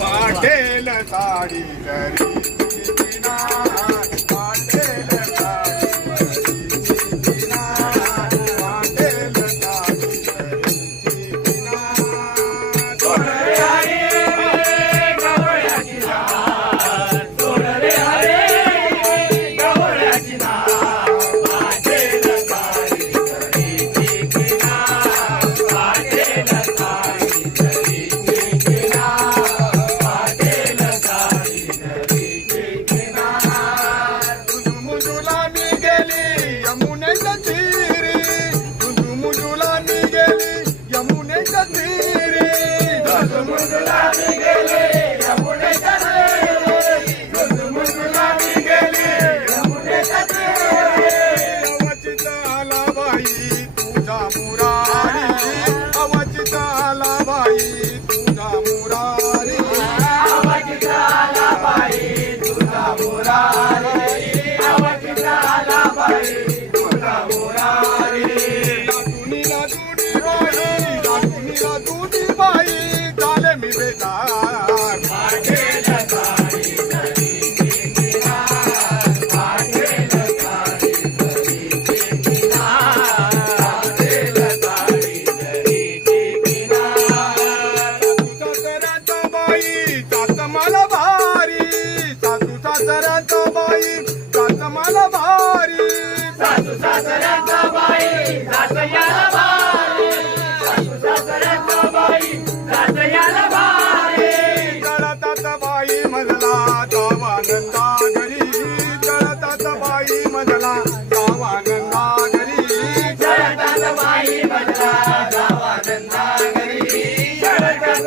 वाटेल साडी जरी किनार, वाटेल साडी जरी किनार, वाटेल साडी जरी किनार. सोड रे हरे गवळ्याची नार, सोड रे हरे गवळ्याची नार, वाटेल साडी जरी किनार, वाटेल साडी जरी किनार, वाटेल साडी जरी किनार. मुजुला मी गेली यमुनेच्या तीरी, मुजुला मी गेली यमुनेच्या तीरी, मुजुला मी गेली यमुनेच्या तीरी, मुजुला मी गेली यमुनेच्या तीरी. अवचित आला बाई तुझा मुरारी, अवचित आला बाई तुझा मुरारी, अवचित आला बाई तुझा मुरारी, अवचित आला बाई तुझा मुरारी. लाटुनीला तुडी बाई, लाटुनीला तुडी बाई, झाले मी बेजार. वाटेल साडी जरी किनार, वाटेल साडी जरी किनार, वाटेल साडी जरी किनार. सासू सासऱ्याचा बाई जात मला भारी, सासू सासऱ्याचा बाई जात मला भारी, सासू सासऱ्याचा बाई जात याला भारी, सासू सासऱ्याचा बाई जात याला भारी. जळतात बाई मजला गावानंदा घरी, जळतात बाई मजला गावानंदा घरी, जळतात बाई मजला गावानंदा घरी, जळतात